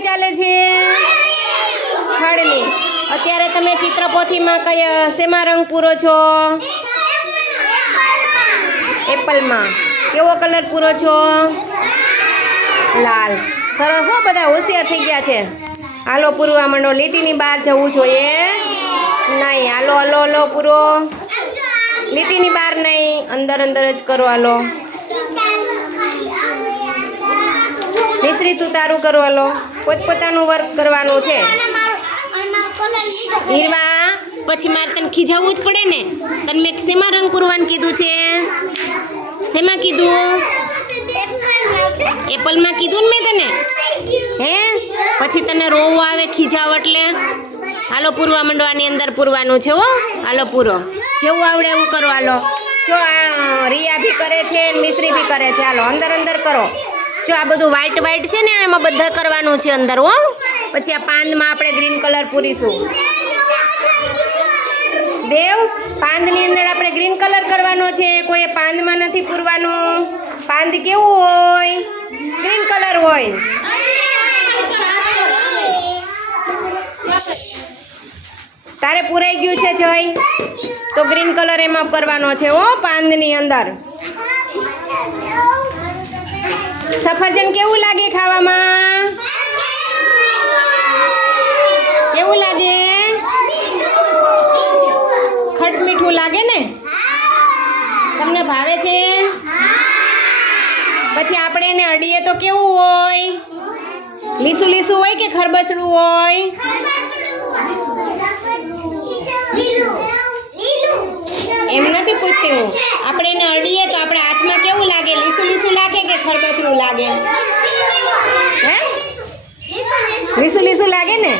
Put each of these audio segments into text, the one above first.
શેની ચાલે છે? ખડની અત્યારે તમે ચિત્રપોથીમાં કયા શેમાં રંગ પૂરો છો? એપલમાં. કેવો કલર પૂરો છો? લાલ. સરસ હો બધા, હોશિયાર થઈ ગયા છે. હાલો, પૂરવા માંડો. લીટીની બહાર જવું જોઈએ. નહીં, હાલો, હલો હલો, પૂરો. લીટીની બહાર નહીં, અંદર અંદર જ કરો, હાલો. મિશ્રી તું તારું કરો, હાલો. પોતપોતાનું વર્ક કરવાનું છે. હીરવા, પછી મારે તને ખીજાવવું જ પડે ને. તને મેં શેમાં રંગ પૂરવાનું કીધું છે? શેમાં કીધું? એપલમાં કીધું ને મેં તને? હે? પછી તને રોવું આવે ખીજાવ એટલે હાલો પૂરવા માંડવાની અંદર પૂરવાનું છે હો. હાલો પૂરો. જેવું આવડે એવું કરો, હાલો. જો આ રિયા બી કરે છે મિસ્ત્રી બી કરે છે. હાલો, અંદર અંદર કરો. જો આ બધું વ્હાઈટ વ્હાઈટ છે ને, એમાં બધા કરવાનું છે અંદર, હો. પછી આ પાંદમાં આપણે ગ્રીન કલર પૂરીશું. દેવ, પાંદની અંદર આપણે ગ્રીન કલર કરવાનો છે. કોઈ પાંદમાં નથી પૂરવાનો. પાંદ કેવું હોય? ગ્રીન કલર હોય. તારે પૂરાઈ ગયું છે, જય? તો ગ્રીન કલર એમાં કરવાનો છે ઓ પાંદની અંદર. સફરજન કેવું લાગે ખાવામાં? કેવું લાગે? ખટ મીઠું લાગે ને? તમને ભાવે છે? પછી આપણે એને અડીએ તો કેવું હોય? લીસું લીસું હોય કે ખરબસડું હોય? એમ નથી પૂછતી હું. આપણે એને અડીએ તો આપણે હાથમાં કેવું લાગે? લીસું લીસું લાગે. હે? લીસું લીસું લાગે ને?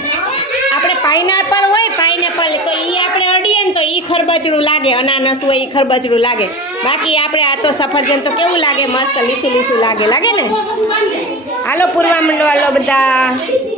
આપણે પાઇનેપલ હોય પાઇનેપલ તો એ આપણે અડીએ ને તો એ ખરબચડું લાગે અનાનસ હોય એ ખરબચડું લાગે. બાકી આપણે આ તો સફરજન તો કેવું લાગે મસ્ત લીસું લીસું લાગે. લાગે ને? હાલો પૂરવા મંડો હાલો બધા.